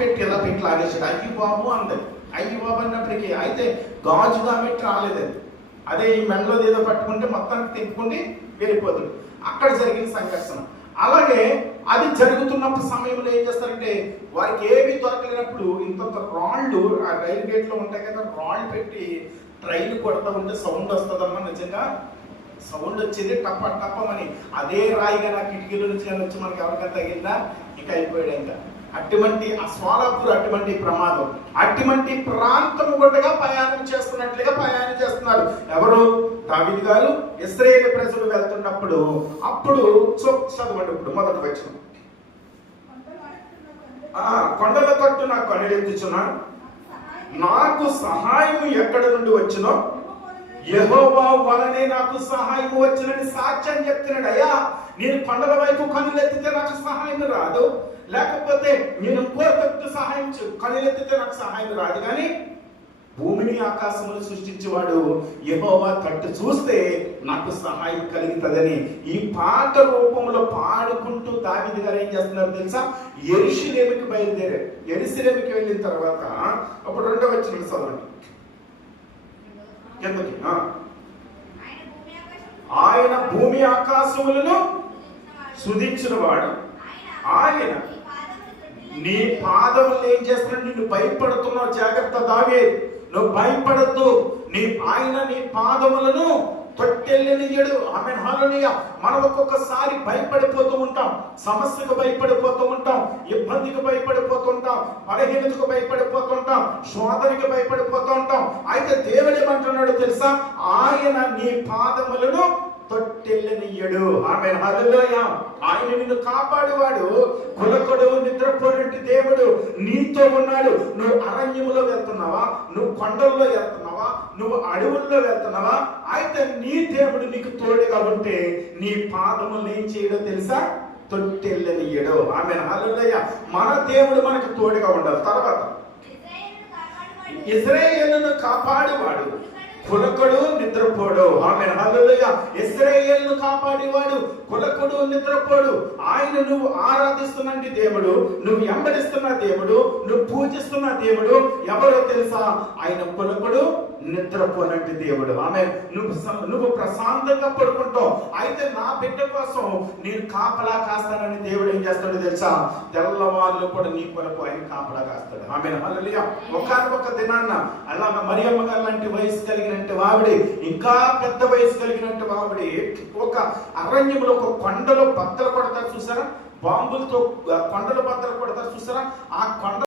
పెట్టి ఇలా పెట్టి లాగేసాడు. అయ్యి బాబు అంది. అయ్యి బాబు అన్నప్పటికీ అయితే గాజుగా పెట్టి రాలేదు అది. అదే ఈ మెండలో ఏదో పట్టుకుంటే మొత్తానికి తిప్పుకుండి వెళ్ళిపోతుంది. అక్కడ జరిగిన సంఘర్షణ. అలాగే అది జరుగుతున్నప్పుడు సమయంలో ఏం చేస్తారంటే వారికి ఏమీ దొరకలేనప్పుడు ఇంత రాళ్ళు ఆ రైలు గేట్లో ఉంటాయి కదా, రాళ్ళు పెట్టి ట్రైన్ కొడతా ఉంటే సౌండ్ వస్తుందమ్మా. నిజంగా సౌండ్ వచ్చేది టప్ప టప్పమని. అదే రాయిగా నా కిటికీల నుంచి కానీ వచ్చి మనకి ఎవరికైనా తగిందా ఇంకా అయిపోయాడు. ఇంకా అటువంటి ఆ సోలాపూర్ అటువంటి ప్రమాదం, అటువంటి ప్రాంతం గుండగా ప్రయాణం చేస్తున్నారు ఎవరు? దావీదు గారు. ఇశ్రాయేలు ప్రజలు వెళ్తున్నప్పుడు అప్పుడు చదవండి. ఇప్పుడు మొదటి వచనం, కొండల తట్టు నాకు కనులెత్తుచున్నాను, నాకు సహాయం ఎక్కడ నుండి వచ్చినో యెహోవా వలనే నాకు సహాయం వచ్చినని సాక్ష్యం చెప్తున్నాడు. అయ్యా, నేను కొండల వైపు కనులెత్తితే నాకు సహాయం రాదు, లేకపోతే నేను కోరతట్టు సహాయం కనులెత్తితే నాకు సహాయం రాదు, కానీ భూమిని ఆకాశమును సృష్టించేవాడు యెహోవా తట్టు చూస్తే నాకు సహాయం కలుగుతుందని ఈ పాట రూపంలో పాడుకుంటూ దావీదు గారు ఏం చేస్తున్నారు తెలుసా? యెరూషలేముకి బయలుదేరారు. యెరూషలేముకి వెళ్ళిన తర్వాత అప్పుడు 2వ వచనం చదవండి. ఆయన భూమి ఆకాశములను సుధించిన వాడు, ఆయన నీ పాదములు ఏం చేస్తున్నాడు? నిన్ను భయపడుతున్నావు, జాగ్రత్త దావీదు, నువ్వు భయపడద్దు. ఆయన నీ పాదములను తొట్టెళ్ళనియడు. ఆమేన్, హల్లెలూయా. మనం ఒక్కొక్కసారి భయపడిపోతూ ఉంటాం, సమస్యకు భయపడిపోతూ ఉంటాం, ఇబ్బందికి భయపడిపోతూ ఉంటాం, బలహీనతకు భయపడిపోతుంటాం, శోధనకి భయపడిపోతూ ఉంటాం. అయితే దేవుడు ఏమంటున్నాడు తెలుసా? ఆయన నీ పాదములను తొట్టెళ్ళనియడు. ఆమేన్, హల్లెలూయా. ఆయన నిన్ను కాపాడువాడు, కులకుడు నిద్రపోయినట్టు దేవుడు నీతో ఉన్నాడు. నువ్వు అరణ్యములో వెళ్తున్నావా, నువ్వు కొండల్లో వెళ్తున్నావా, నువ్వు అడవుల్లో వెళ్తున్నావా, అయితే నీ దేవుడు నీకు తోడుగా ఉంటే నీ పాదములు ఏం చేయడో తెలుసా? తొట్టెళ్ళనియడు. ఆమేన్, హల్లెలూయా. మన దేవుడు మనకు తోడుగా ఉండాలి. తర్వాత ఇశ్రాయేలును కాపాడువాడు, కులకుడు నిద్రపోడు. ఆమేన్, హల్లెలూయా. ఇశ్రాయేలును కాపాడేవాడు, కులకుడు నిద్రపోడు. ఆయన నువ్వు ఆరాధిస్తున్న దేవుడు, నువ్వు వెంబడిస్తున్న దేవుడు, నువ్వు పూజిస్తున్న దేవుడు ఎవరో తెలుసా? ఆయన కులకుడు నిద్రపోనట్టు దేవుడు. ఆమేన్. నువ్వు ప్రశాంతంగా పడుకుంటావు. అయితే నా బిడ్డ కోసం నేను కాపలా కాస్తానని దేవుడు ఏం చేస్తాడో తెలుసా? తెల్లవాళ్ళు కూడా నీ కొరకు ఆయన కాపలా కాస్తాడు. ఆమేన్, హల్లెలూయా. ఒక్క దినాన్న అలా మరియమ్మ గారు లాంటి వయసు కలిగిన ఆవిడ, ఇంకా పెద్ద వయసు కలిగినట్టు ఆవిడ ఒక అరణ్యంలో ఒక కొండలో బద్దలు కొడతారు చూసారా? బాంబులతో కొండలు బద్దలు కొడతారు చూసారా? ఆ కొండ